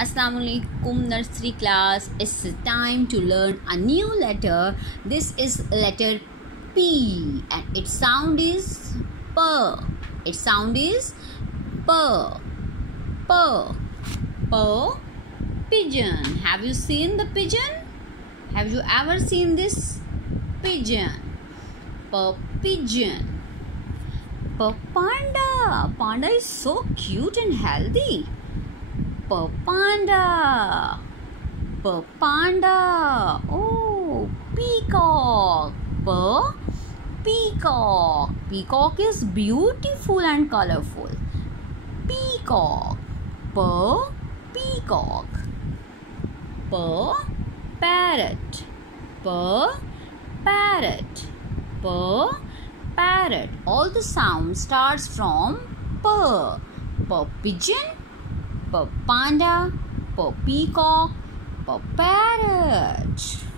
Assalamualaikum nursery class. It's time to learn a new letter. This is letter P and its sound is P. Its sound is P. P. P. Pigeon. Have you seen the pigeon? Have you ever seen this pigeon? P. Pigeon. P. Panda. Panda is so cute and healthy. P. Panda. P. Panda. Oh, peacock. P. Peacock. Peacock is beautiful and colorful. Peacock. P. Peacock. P. Parrot. P. Parrot. P. Parrot. All the sound starts from P. P. Pigeon. P. Panda. P. Peacock. P. Parrot.